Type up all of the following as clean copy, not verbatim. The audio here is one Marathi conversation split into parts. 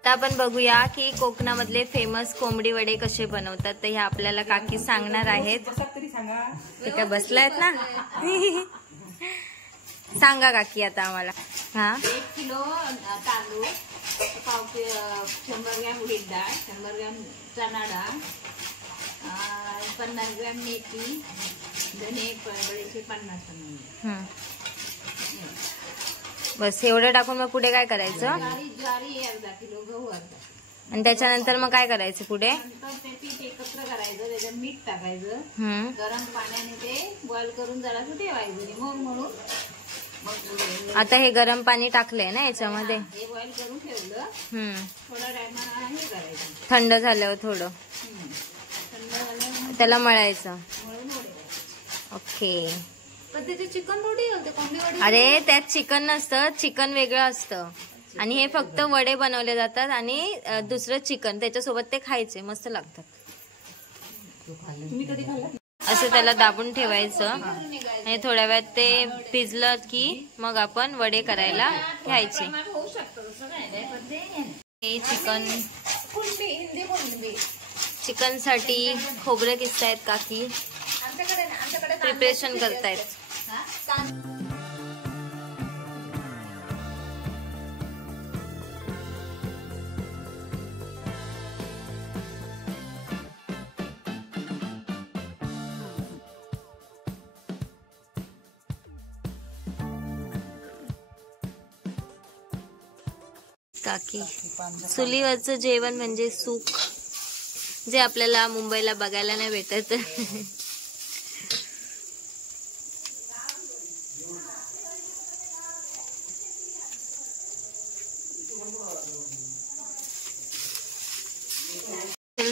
आता आपण बघूया की कोकणामधले फेमस कोंबडी वडे कसे बनवतात. तर हे आपल्याला काकी सांगणार आहेत. ते काय बसलायत ना. सांगा काकी आता आम्हाला. हा 1 किलो तांदूळ, 100 ग्रॅम उडीद डाळ, 100 ग्रॅम चणा डाळ, 50 ग्रॅम मेथी, धने, बडीशेप 50 ग्रॅम. बस एवढं टाकून मग पुढे काय करायचं? ज्वारी अर्धा किलो, गहू अर्धा. आणि त्याच्यानंतर मग काय करायचं पुढे? ते पीठ एकत्र करायचं, त्याच्यात मीठ टाकायचं, गरम पाण्याने ते बॉईल करून जरासं ठेवायचं मग म्हणून. आता हे गरम पाणी टाकलंय ना याच्यामध्ये, हे बॉईल करून ठेवलं. थोडा टायमाला हे करायचं, थंड झाल्यावर थोडं थंड झाल्यावर त्याला मळायचं. मळून वडे. ओके. त्याचे चिकन थोडी होते कोंबडी वडे. अरे त्यात चिकन नसतं, चिकन वेगळं असतं आणि हे फक्त वडे बनवले जातात आणि दुसरं चिकन त्याच्यासोबत ते खायचे, मस्त लागतात. तुम्ही कधी खाल्लं? असं त्याला दाबून ठेवायचं आणि थोड्या वेळात ते भिजलं की मग आपण वडे करायला घ्यायचे. हे चिकन साठी खोबरं किसतायत काकी, प्रिपरेशन करतायत. काकी चुलीवरचं जेवण म्हणजे सुख, जे आपल्याला मुंबईला बघायला नाही भेटत.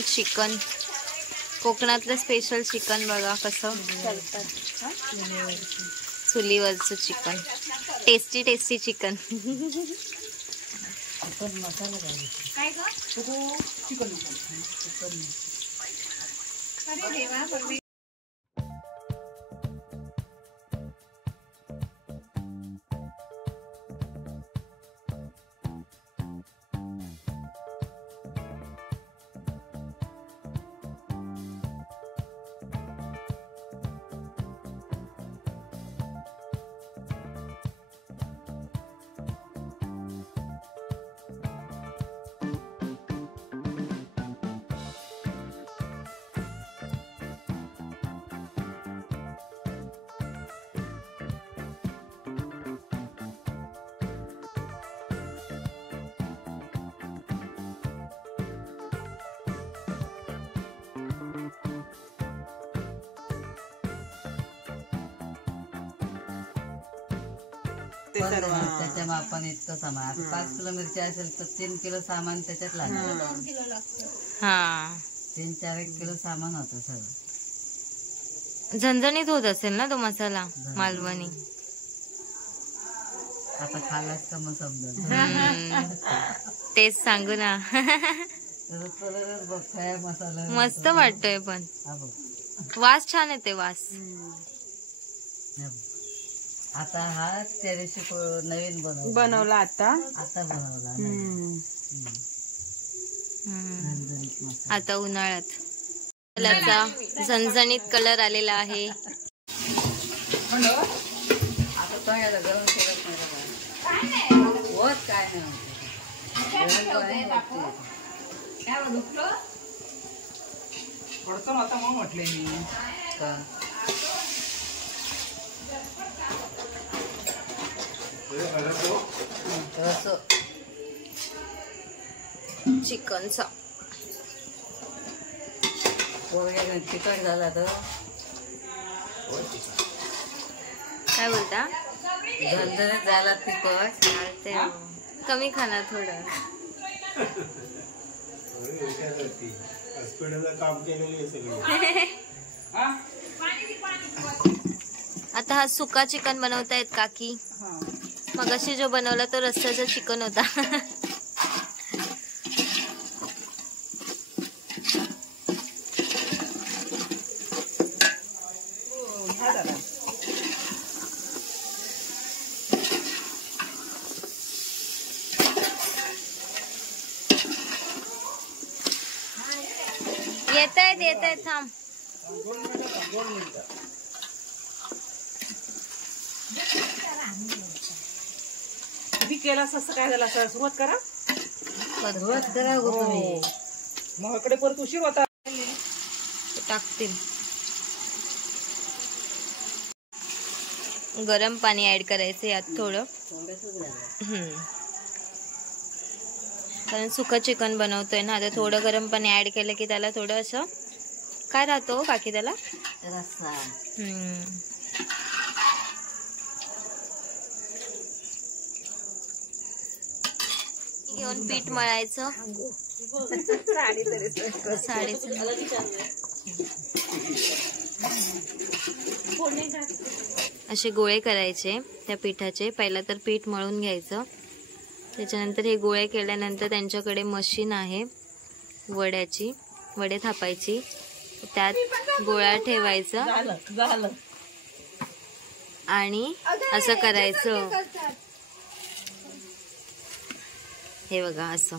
चिकन, कोकणातलं स्पेशल चिकन बघा कसं करतात. चुलीवरचं चिकन, टेस्टी टेस्टी चिकन. मसाला काय चिकन अरे देवा. त्याच्या मापाने इतकं सामान. 5 किलो मिरची असेल तर 3 किलो सामान त्याच्यात लागतं. 3-4 किलो सामान होतं सगळं. झणझणीत होत असेल ना तो मसाला मालवणी. आता खाल्लाच का मग समजा. तेच सांगू ना. मसाला मस्त वाटतोय पण वास छान येते. वास आता हा त्या दिवशी नवीन बनवला आता बनवला. आता उन्हाळ्यात त्याचा झणझणीत कलर आलेला आहे. आता तो याला गरम केलं होत काय नाही. आता मग म्हटले मी चिकनचा तिखट झाला तर काय बोलता? झणझणीत झाला तिखट. कमी खाणार थोडं. आता हा सुका चिकन बनवतायत काकी. मगाशी जो बनवला तो रस्स्याचा चिकन होता. येत आहेत थांब. केला असं काय झालं असं सुरुवात करा. सुरुवात करा हो तुम्ही. मग इकडे परत उशीर होता. टाकतील. गरम पाणी ऍड करायचं यात थोडं. कारण सुकं चिकन बनवतोय ना, आता थोडं गरम पाणी ऍड केलं की त्याला थोडं असं काय राहतो बाकी त्याला रस्सा. घेऊन पीठ मळायचं. असे गोळे करायचे त्या पिठाचे. पहिला तर पीठ मळून घ्यायचं, त्याच्यानंतर हे गोळे केल्यानंतर त्यांच्याकडे मशीन आहे वड्याची. वडे थापायची, त्यात गोळा ठेवायचं आणि असं करायचं. हे बघा असं.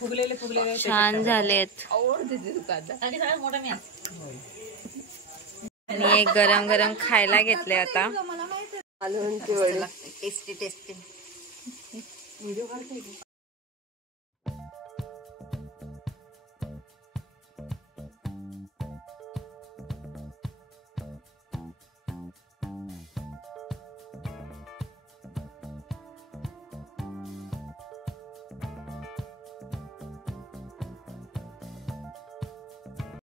फुगलेले छान झालेत. आणि एक गरम गरम खायला घेतले आता. Tasty tasty.